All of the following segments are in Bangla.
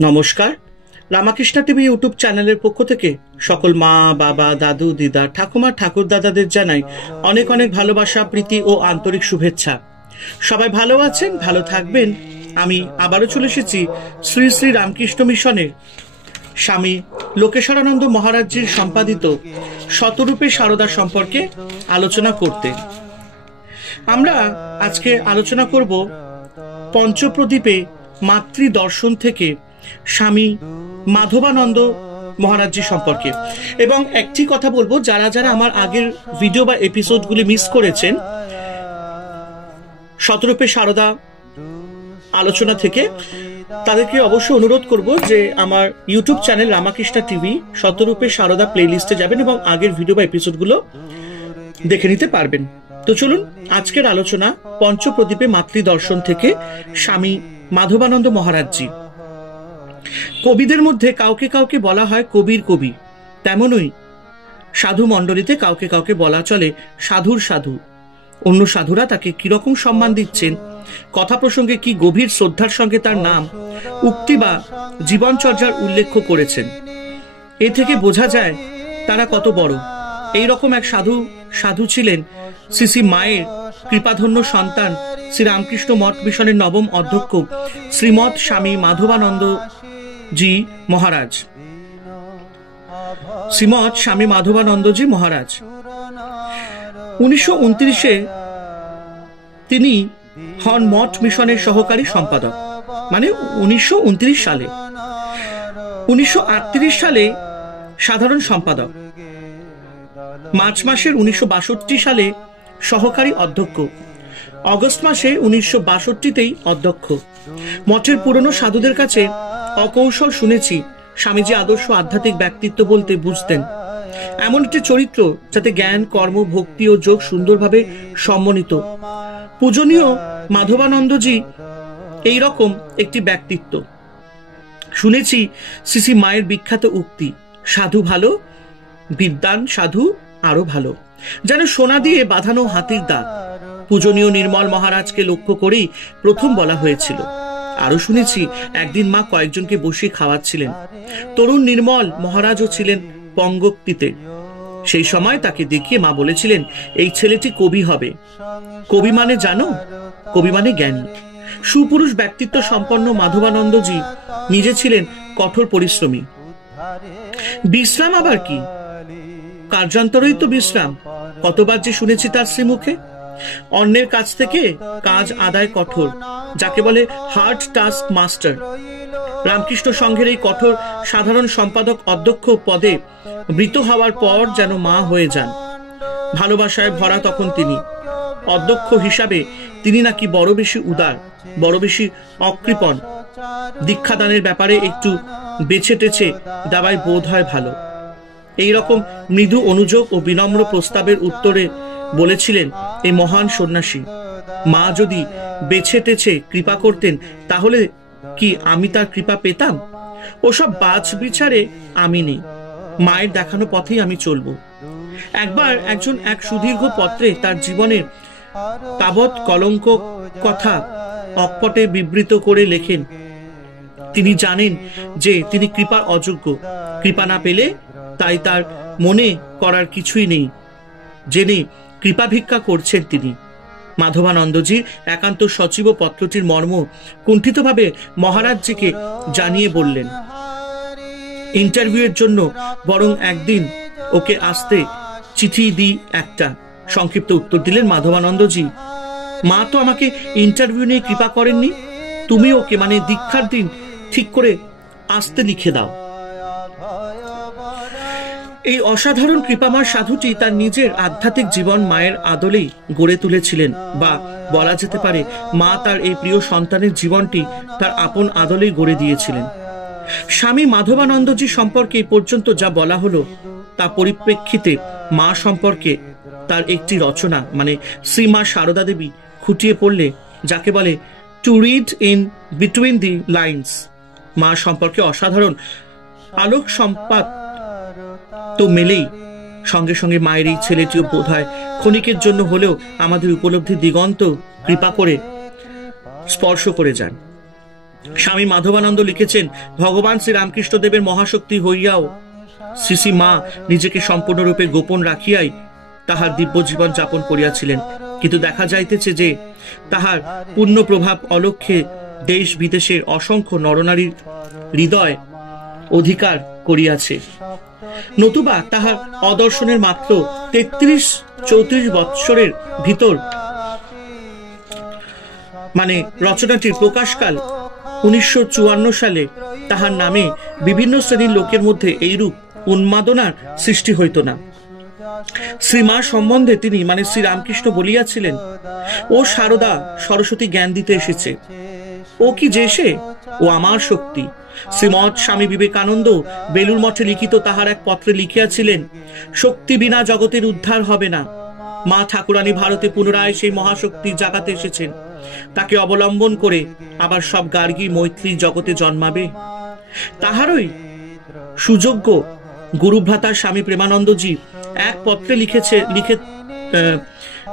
নমস্কার। রামাকৃষ্ণ টিভি ইউটিউব চ্যানেলের পক্ষ থেকে সকল মা, বাবা, দাদু, দিদা, ঠাকুমা, ঠাকুর দাদাদের জানাই অনেক অনেক ভালোবাসা, প্রীতি ও আন্তরিক শুভেচ্ছা। সবাই ভালো আছেন, ভালো থাকবেন। আমি আবারও চলে এসেছি শ্রী শ্রী রামকৃষ্ণ মিশনের স্বামী লোকেশ্বরানন্দ মহারাজজির সম্পাদিত শতরূপে সারদা সম্পর্কে আলোচনা করতে। আমরা আজকে আলোচনা করব পঞ্চপ্রদীপে মাতৃ দর্শন থেকে স্বামী মাধবানন্দ মহারাজজি সম্পর্কে। এবং একটি কথা বলবো, যারা যারা আমার আগের ভিডিও বা এপিসোডগুলি মিস করেছেন শতরূপে সারদা আলোচনা থেকে, তাদেরকে অবশ্যই অনুরোধ করব যে আমার ইউটিউব চ্যানেল রামাকৃষ্ণ টিভি শতরূপে সারদা প্লে লিস্টে যাবেন এবং আগের ভিডিও বা এপিসোডগুলো দেখে নিতে পারবেন। তো চলুন আজকের আলোচনা পঞ্চপ্রদীপে মাতৃ দর্শন থেকে স্বামী মাধবানন্দ মহারাজজি। কবিদের মধ্যে কাউকে কাউকে বলা হয় কবির কবি, তেমনই সাধু মণ্ডলীতে কাউকে কাউকে বলা চলে সাধুর সাধু। অন্য সাধুরা তাকে কিরকম সম্মান দিচ্ছেন, কথা প্রসঙ্গে কি গভীর শ্রদ্ধার সঙ্গে তার নাম, উক্তি বা জীবনচর্যার উল্লেখ করেছেন, এ থেকে বোঝা যায় তারা কত বড়। এই রকম এক সাধু ছিলেন শ্রী শ্রী মায়ের কৃপাধন্য সন্তান শ্রী রামকৃষ্ণ মঠ মিশনের নবম অধ্যক্ষ শ্রীমৎ স্বামী মাধবানন্দ জি মহারাজ। শ্রীমৎ স্বামী মাধবানন্দজি মহারাজ 1929-এ তিনি হন মঠ মিশনের সহকারী সম্পাদক, মানে 1929 সালে। 1938 সালে সাধারণ সম্পাদক, মার্চ মাসের 1962 সালে সহকারী অধ্যক্ষ, অগস্ট মাসে 1962-তেই অধ্যক্ষ। মঠের পুরনো সাধুদের কাছে অকৌশল শুনেছি স্বামীজি আদর্শ আধ্যাত্মিক ব্যক্তিত্ব বলতে বুঝতেন এমন একটি চরিত্র যাতে জ্ঞান, কর্ম, ভক্তি ও যোগ সুন্দরভাবে সম্মিলিত। পূজনীয় মাধবানন্দজি এইরকম একটি ব্যক্তিত্ব। শুনেছি শ্রী শ্রী মায়ের বিখ্যাত উক্তি, সাধু ভালো, বিদ্বান সাধু আরো ভালো, যেন সোনা দিয়ে বাঁধানো হাতির দাঁত। পূজনীয় নির্মল মহারাজকে লক্ষ্য করেই প্রথম বলা হয়েছিল। আরো শুনেছি একদিন মা কয়েকজনকে বসিয়ে খাওয়াচ্ছিলেন। তরুণ নির্মল মহারাজও ছিলেন পঙ্গক্তিতে। সেই সময় তাকে দেখিয়ে মা বলেছিলেন, এই ছেলেটি কবি হবে। কবি মানে জানো? কবি মানে জ্ঞানী। সুপুরুষ ব্যক্তিত্ব সম্পন্ন মাধবানন্দজি নিজে ছিলেন কঠোর পরিশ্রমী। বিশ্রাম আবার কি? কার্যান্তরেই তো বিশ্রাম। কতবার যে শুনেছি তার শ্রীমুখে। অন্যের কাছ থেকে কাজ আদায় কঠোর, যাকে বলে হার্ড টাস্ক মাস্টার। রামকৃষ্ণ সংঘের এই কঠোর সাধারণ সম্পাদক অধ্যক্ষ পদে মৃত হওয়ার পর যেন মা হয়ে যান। ভালোবাসায় ভরা তখন তিনি। অধ্যক্ষ হিসাবে তিনি নাকি বড় বেশি উদার, বড় বেশি অকৃপণ। দীক্ষাদানের ব্যাপারে একটু বেছে টেছে দেওয়াই বোধ হয় ভালো। এইরকম মৃদু অনুযোগ ও বিনম্র প্রস্তাবের উত্তরে বলেছিলেন, এই মহান সন্ন্যাসী মা যদি বেছে টেছে কৃপা করতেন, তাহলে কি আমি তার কৃপা পেতাম? ওসব বাছ বিচারে আমি নেই, মায়ের দেখানো পথেই আমি চলব। একবার একজন এক সুদীর্ঘ পত্রে তার জীবনের তাবৎ কলঙ্ক কথা অকপটে বিবৃত করে লেখেন, তিনি জানেন যে তিনি কৃপার অযোগ্য। কৃপা না পেলে তাই তার মনে করার কিছুই নেই, জেনে কৃপা ভিক্ষা করছেন তিনি। মাধবানন্দজির একান্ত সচিব পত্রটির মর্ম কুণ্ঠিতভাবে মহারাজজিকে জানিয়ে বললেন, ইন্টারভিউয়ের জন্য বরং একদিন ওকে আসতে চিঠি দিই একটা। সংক্ষিপ্ত উত্তর দিলেন মাধবানন্দজি, মা তো আমাকে ইন্টারভিউ নিয়ে কৃপা করেননি, তুমি ওকে মানে দীক্ষার দিন ঠিক করে আসতে লিখে দাও। এই অসাধারণ কৃপাময় সাধুটি তার নিজের আধ্যাত্মিক জীবন মায়ের আদলেই গড়ে তুলেছিলেন, বা বলা যেতে পারে মা তার এই প্রিয় সন্তানের জীবনটি তার আপন আদলেই গড়ে দিয়েছিলেন। স্বামী মাধবানন্দজি সম্পর্কে এই পর্যন্ত যা বলা হলো তা পরিপ্রেক্ষিতে মা সম্পর্কে তার একটি রচনা মানে শ্রীমা সারদা দেবী খুঁটিয়ে পড়লে যাকে বলে to read in between the lines. মা সম্পর্কে অসাধারণ আলোক সম্পাদ তো মেলেই, সঙ্গে সঙ্গে মায়ের এই ছেলেটিও বোধ হয় ক্ষণিকের জন্য হলেও আমাদের উপলব্ধি দিগন্ত কৃপা করে স্পর্শ করে যান। স্বামী মাধবানন্দ লিখেছেন, ভগবান শ্রী রামকৃষ্ণদেবের মহাশক্তি হইয়াও শ্রী শ্রী মা নিজেকে সম্পূর্ণরূপে গোপন রাখিয়াই তাহার দিব্য জীবন যাপন করিয়াছিলেন। কিন্তু দেখা যাইতেছে যে তাহার পূর্ণ প্রভাব অলক্ষ্যে দেশ বিদেশের অসংখ্য নরনারীর হৃদয় অধিকার করিয়াছে। নতুবা তাহার অদর্শনের মাত্র 33-34 বৎসরের ভিতর, মানে রচনাটির প্রকাশকাল 1954 সালে, তাহার নামে বিভিন্ন শ্রেণীর লোকের মধ্যে এইরূপ উন্মাদনার সৃষ্টি হইত না। শ্রীমা সম্বন্ধে তিনি, মানে শ্রী রামকৃষ্ণ বলিয়াছিলেন, ও সারদা সরস্বতী জ্ঞান দিতে এসেছে। ও কি যে সে? ও আমার শক্তি। শ্রীমৎ স্বামী বিবেকানন্দ বেলুর মঠে লিখিত তাহার এক পত্রে লিখিয়াছিলেন, শক্তি বিনা জগতের উদ্ধার হবে না। মা ঠাকুরানী ভারতে পুনরায় সেই মহাশক্তি জাগাতে এসেছেন। তাকে অবলম্বন করে আবার সব গার্গী মৈত্রী জগতে জন্মাবে। তাহারই সুযোগ্য গুরুভ্রাতা স্বামী প্রেমানন্দজি এক পত্রে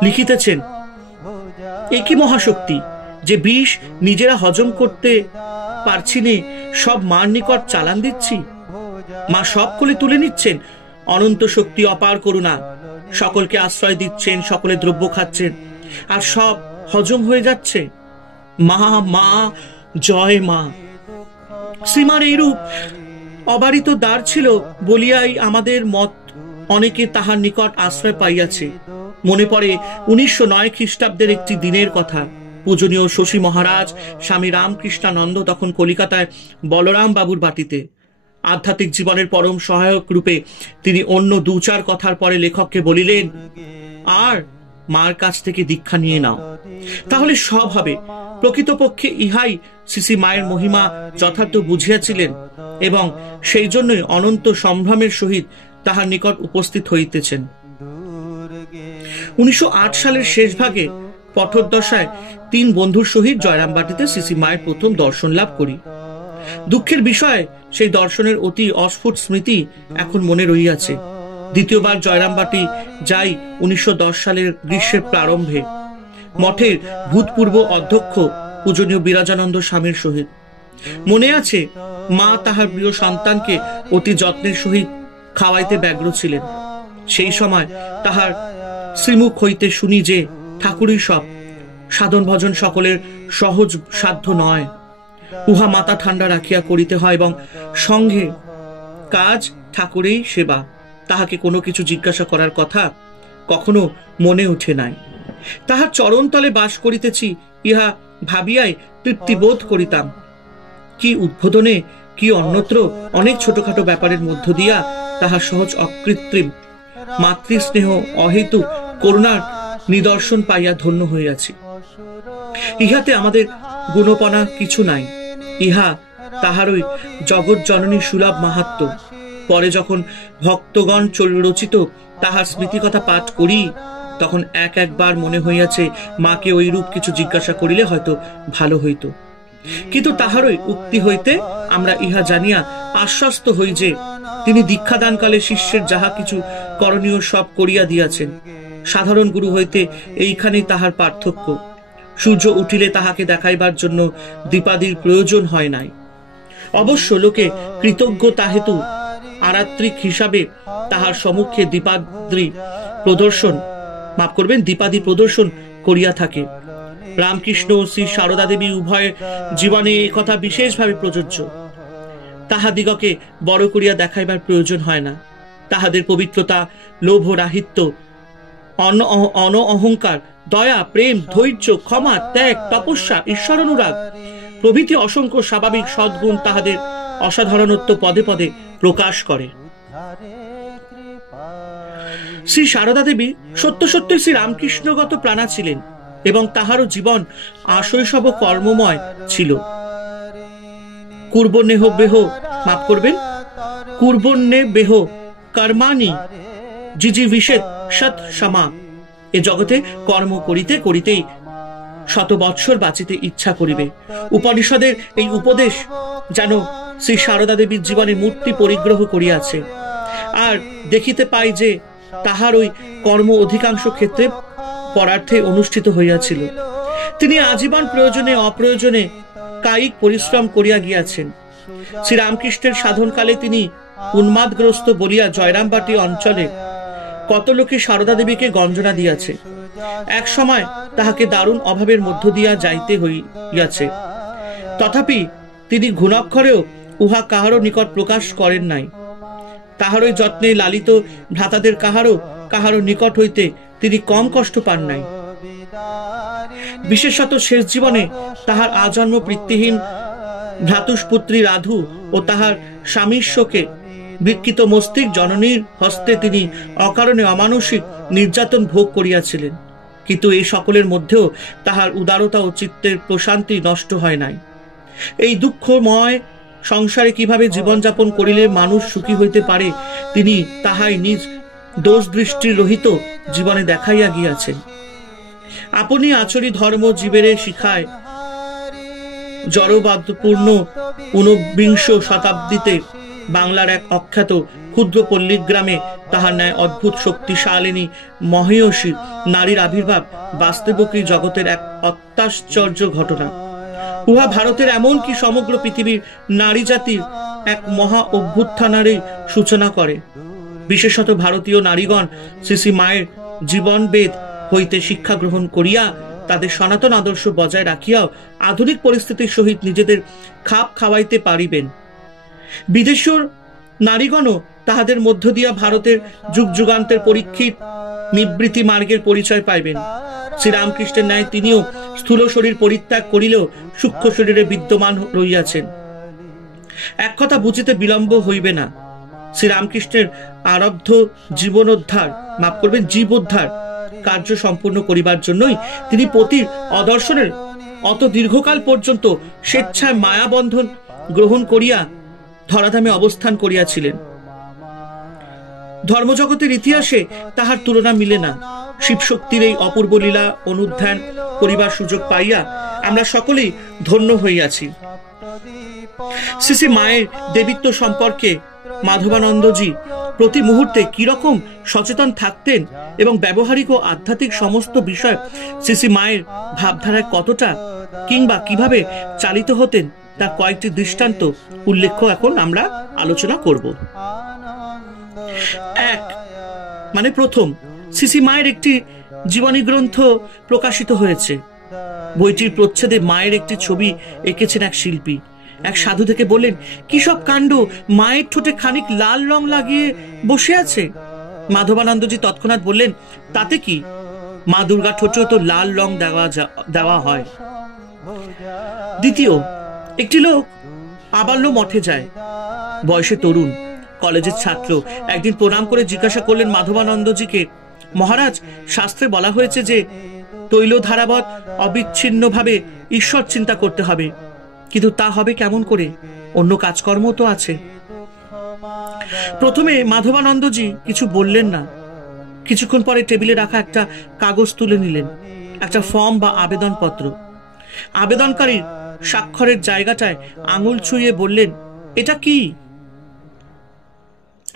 লিখিতেছেন, একই মহাশক্তি যে বিষ নিজেরা হজম করতে পারছি নে, সব মার নিকট চালান দিচ্ছি। মা সব কোলে তুলে নিচ্ছেন। অনন্ত শক্তি, অপার করুণা, সকলকে আশ্রয় দিচ্ছেন, সকলে দ্রব্য খাচ্ছেন, আর সব হজম হয়ে যাচ্ছে। মা মা জয় মা। শ্রীমার এইরূপ অবারিত দ্বার ছিল বলিয়াই আমাদের মত অনেকে তাহার নিকট আশ্রয় পাইয়াছে। মনে পড়ে 1909 খ্রিস্টাব্দের একটি দিনের কথা। পূজনীয় শশী মহারাজ স্বামী রামকৃষ্ণানন্দ তখন কলিকাতায় বলরাম বাবুর বাটিতে। আধ্যাত্মিক জীবনের পরম সহায়ক রূপে তিনি অন্য 2-4 কথার পরে লেখককে বলিলেন, আর মার কাছ থেকে দীক্ষা নিয়ে নাও, তাহলে সব হবে। প্রকৃতপক্ষে ইহাই শ্রী মায়ের মহিমা যথার্থ বুঝিয়াছিলেন এবং সেই জন্যই অনন্ত সম্ভ্রমের সহিত তাহার নিকট উপস্থিত হইতেছেন। 1908 সালের শেষ ভাগে পথোদ্দশায় 3 বন্ধুর সহিত জয়রামবাটিতে শ্রী মায়ের প্রথম দর্শন লাভ করি। দুঃখের বিষয়, সেই দর্শনের অতি অস্ফুট স্মৃতি এখন মনে রহিয়াছে। দ্বিতীয়বার জয়রামবাটি যাই 1910 সালের গ্রীষ্মের প্রারম্ভে, মঠের ভূতপূর্ব অধ্যক্ষ পূজনীয় বিরাজানন্দ স্বামীর সহিত। মনে আছে, মা তাহার প্রিয় সন্তানকে অতি যত্নের সহিত খাওয়াইতে ব্যগ্র ছিলেন। সেই সময় তাহার শ্রীমুখ হইতে শুনি যে ঠাকুরই সব, সাধন ভজন সকলের সহজ সাধ্য নয়, উহা মাথা ঠান্ডা রাখিয়া করিতে হয় এবং সঙ্গে কাজ ঠাকুরেই সেবা। তাহাকে কোনো কিছু জিজ্ঞাসা করার কথা কখনো মনে উঠে নাই। তাহার চরণতলে বাস করিতেছি ইহা ভাবিয়াই তৃপ্তিবোধ করিতাম। কি উদ্বোধনে, কি অন্যত্র অনেক ছোটখাটো ব্যাপারের মধ্য দিয়া তাহার সহজ অকৃত্রিম মাতৃস্নেহ অহেতু করুণার নিদর্শন পাইয়া ধন্য হইয়াছি। ইহাতে আমাদের গুণপনা কিছু নাই, ইহা তাহারই জগৎ জননীর সুলভ মাহাত্ম্য। পরে যখন ভক্তগণ রচিত তাহার স্মৃতিকথা পাঠ করি, তখন একবার মনে হইয়াছে মাকে ওইরূপ কিছু জিজ্ঞাসা করিলে হয়তো ভালো হইত। কিন্তু তাহারই উক্তি হইতে আমরা ইহা জানিয়া আশ্বস্ত হই যে তিনি দীক্ষাদানকালে শিষ্যের যাহা কিছু করণীয় সব করিয়া দিয়াছেন। সাধারণ গুরু হইতে এইখানেই তাহার পার্থক্য। সূর্য উঠিলে তাহাকে দেখাইবার জন্য দীপাদির প্রয়োজন হয় নাই। অবশ্য লোকে কৃতজ্ঞতা হেতু আরাত্রিক হিসাবে তাহার সম্মুখে দীপাদি প্রদর্শন করিয়া থাকে। রামকৃষ্ণ ও শ্রী সারদা দেবী উভয় জীবনে এ কথা বিশেষভাবে প্রযোজ্য। তাহাদিগকে বড় করিয়া দেখাইবার প্রয়োজন হয় না। তাহাদের পবিত্রতা, লোভ রাহিত্য, অন অহংকার, দয়া, প্রেম, ধৈর্য, ক্ষমা, ত্যাগ, তপস্যা, ঈশ্বরানুরাগ প্রভৃতি অসংখ্য স্বাভাবিক সদ্গুণ তাহাদের অসাধারণত্ব পদে পদে প্রকাশ করে। শ্রী সারদা দেবী সত্য সত্যই শ্রী রামকৃষ্ণগত প্রাণা ছিলেন এবং তাহারও জীবন আশৈশব কর্মময় ছিল। কুর্বণ্যেহ বেহ কর্মাণি জিজিবিষেদ সৎ সমা। এ জগতে কর্ম করিতে করিতেই 100 বৎসর বাঁচিতে ইচ্ছা করিবে। উপনিষদের এই উপদেশ যেন শ্রী সারদা দেবীর জীবনে মূর্তি পরিগ্রহ করিয়াছে। আর দেখিতে পাই যে তাহার ওই কর্ম অধিকাংশ ক্ষেত্রে পরার্থে অনুষ্ঠিত হইয়াছিল। তিনি আজীবন প্রয়োজনে অপ্রয়োজনে কায়িক পরিশ্রম করিয়া গিয়াছেন। শ্রীরামকৃষ্ণের সাধনকালে তিনি উন্মাদগ্রস্ত বলিয়া জয়রামবাটি অঞ্চলে কত লোকে সারদা দেবীকে গঞ্জনা দিয়াছে। এক সময় তাহাকে দারুণ অভাবের মধ্য দিয়া যাইতে হইয়াছে, তথাপি তিনি ঘুণাক্ষরেও উহা কাহারও নিকট প্রকাশ করেন নাই। তাহারই যত্নে লালিত ভ্রাতাদের কাহারও নিকট হইতে তিনি কম কষ্ট পান নাই। বিশেষত শেষ জীবনে তাহার আজন্ম পিতৃহীন ভ্রাতুষ্পুত্রী রাধু ও তাহার স্বামীর শোকে বিকৃত মস্তিষ্ক জননীর হস্তে তিনি অকারণে অমানসিক নির্যাতন ভোগ করিয়াছিলেন, কিন্তু এই সকলের মধ্যেও তাহার উদারতা ও চিত্তের প্রশান্তি নষ্ট হয় নাই। এই দুঃখময় সংসারে কিভাবে জীবনযাপন করিলে মানুষ সুখী হইতে পারে তিনি তাহাই নিজ দোষ দৃষ্টির রহিত জীবনে দেখাইয়া গিয়াছেন। আপনি আচরি ধর্ম জীবেরে শিখায় জড়বাদপূর্ণ ঊনবিংশ শতাব্দীতে বাংলার এক অখ্যাত ক্ষুদ্র পল্লীগ্রামে তাহার ন্যায় অদ্ভুত শক্তিশালিনী মহিয়সী নারীর আবির্ভাব বাস্তবিকই জগতের এক অত্যাশ্চর্য ঘটনা। উহা ভারতের এমনকি সমগ্র পৃথিবীর নারী জাতির এক মহা অভ্যুত্থানেরই সূচনা করে। বিশেষত ভারতীয় নারীগণ শ্রী মায়ের জীবনবেদ হইতে শিক্ষা গ্রহণ করিয়া তাদের সনাতন আদর্শ বজায় রাখিয়াও আধুনিক পরিস্থিতির সহিত নিজেদের খাপ খাওয়াইতে পারিবেন। বিদেশীয় নারীগণও তাহাদের মধ্য দিয়া ভারতের যুগ যুগান্তের পরীক্ষিত নিবৃত্তি মার্গের পরিচয় পাইবেন। শ্রীরামকৃষ্ণের ন্যায় তিনিও স্থূল শরীর পরিত্যাগ করিলেও সূক্ষ্ম শরীরে বিদ্যমান রহিয়াছেন। এক কথা বুঝিতে বিলম্ব হইবে না, শ্রীরামকৃষ্ণের আরব্ধ জীবোদ্ধার কার্য সম্পূর্ণ করিবার জন্যই তিনি পতির অদর্শনের অত দীর্ঘকাল পর্যন্ত স্বেচ্ছায় মায়াবন্ধন গ্রহণ করিয়া ধরাধামে অবস্থান করিয়াছিলেন। ধর্মজগতের ইতিহাসে তাহার তুলনা মিলে না। শিবশক্তির এই অপূর্ব লীলা অনুধ্যান করিবার সুযোগ পাইয়া আমরা সকলেই ধন্য হইয়াছি। শ্রী মায়ের দেবীত্ব সম্পর্কে মাধবানন্দজি প্রতি মুহূর্তে কিরকম সচেতন থাকতেন এবং ব্যবহারিক ও আধ্যাত্মিক সমস্ত বিষয় শ্রী মায়ের ভাবধারায় কতটা কিংবা কিভাবে চালিত হতেন তার কয়েকটি দৃষ্টান্ত উল্লেখ্য এখন আমরা আলোচনা করব। প্রথম, শ্রী মায়ের একটি জীবনী গ্রন্থ প্রকাশিত হয়েছে। বইটির প্রচ্ছেদে মায়ের একটি ছবি এঁকেছেন এক শিল্পী। এক সাধু থেকে বললেন, কি সব কাণ্ড, মায়ের ঠোঁটে খানিক লাল রং লাগিয়ে বসে আছে। মাধবানন্দজি তৎক্ষণাৎ বললেন, তাতে কি, মা দুর্গা ঠোঁটেও তো লাল রং দেওয়া হয়। দ্বিতীয়, একটি লোক আবাল্য মঠে যায়, বয়সে তরুণ, কলেজের ছাত্র। একদিন প্রণাম করে জিজ্ঞাসা করলেন মাধবানন্দজিকে, মহারাজ, শাস্ত্রে বলা হয়েছে যে তৈলধারাবৎ অবিচ্ছিন্নভাবে ঈশ্বর চিন্তা করতে হবে, কিন্তু তা হবে কেমন করে? অন্য কাজকর্ম তো আছে। প্রথমে মাধবানন্দজি কিছু বললেন না। কিছুক্ষণ পরে টেবিলে রাখা একটা কাগজ তুলে নিলেন, একটা ফর্ম বা আবেদনপত্র। আবেদনকারীর স্বাক্ষরের জায়গাটায় আঙুল ছুঁয়ে বললেন, এটা কি?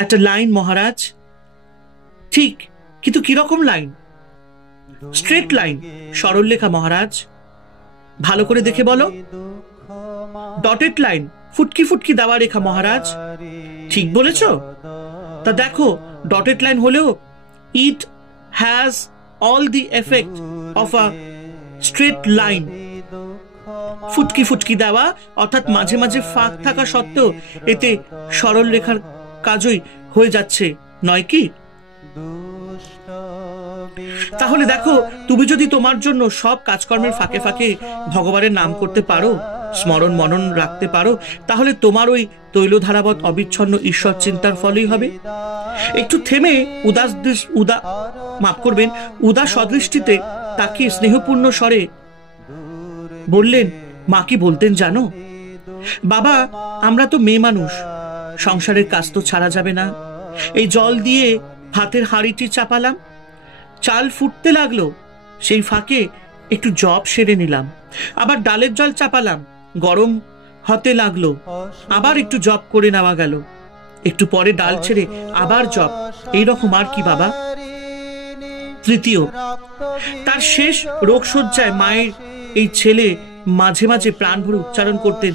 একটা লাইন মহারাজ। ঠিক, কিন্তু কিরকম লাইন? স্ট্রেট লাইন, সরল লেখা মহারাজ। ভালো করে দেখে বলো। ডটেড লাইন, ফুটকি ফুটকি দেওয়া রেখা মহারাজ। ঠিক বলেছ? তা দেখো, ডটেড লাইন হলেও it has all the effect of a straight line. ফুটকি ফুটকি দেওয়া অর্থাৎ মাঝে মাঝে ফাঁক থাকা সত্ত্বেও এতে সরল রেখার কাজই হয়ে যাচ্ছে, নয় কি? তাহলে দেখো, তুমি যদি তোমার জন্য সব কাজকর্মের ফাঁকে ফাঁকে ভগবানের নাম করতে পারো, স্মরণ মনন রাখতে পারো, তাহলে তোমার ওই তৈলধারাবৎ অবিচ্ছন্ন ঈশ্বর চিন্তার ফলেই হবে। একটু থেমে উদাস অদৃষ্টিতে তাকিয়ে স্নেহপূর্ণ স্বরে বললেন, মা কি বলতেন জানো? বাবা, আমরা তো মেয়ে মানুষ, সংসারের কাজ তো ছাড়া যাবে না। এই জল দিয়ে ভাতের হাঁড়িটি চাপালাম, চাল ফুটতে লাগলো, সেই ফাঁকে একটু জব সেরে নিলাম। আবার ডালের জল চাপালাম, গরম হতে লাগলো, আবার একটু জব করে নেওয়া গেল। একটু পরে ডাল ছেড়ে আবার জব, এইরকম আর কি বাবা। তৃতীয়, তার শেষ রোগশয্যায় মায়ের এই ছেলে মাঝে মাঝে প্রাণ ভরে উচ্চারণ করতেন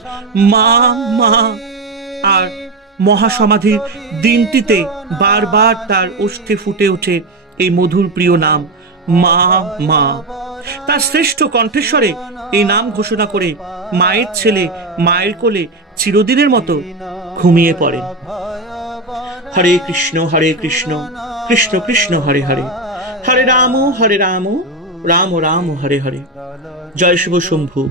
মা মা। আর মহাসমাধির দিনটিতে বারবার তার ওষ্ঠে ফুটে ওঠে এই মধুর প্রিয় নাম মা মা। তার শ্রেষ্ঠ কণ্ঠস্বরে এই নাম ঘোষণা করে মায়ের ছেলে মায়ের কোলে চিরদিনের মতো ঘুমিয়ে পড়েন। হরে কৃষ্ণ কৃষ্ণ কৃষ্ণ হরে হরে, হরে রাম রাম রাম হরে হরে। জয় শিব শম্ভু,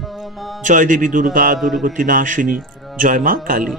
জয় দেবী দুর্গা দুর্গতি নাশিনী, জয় মা কালী।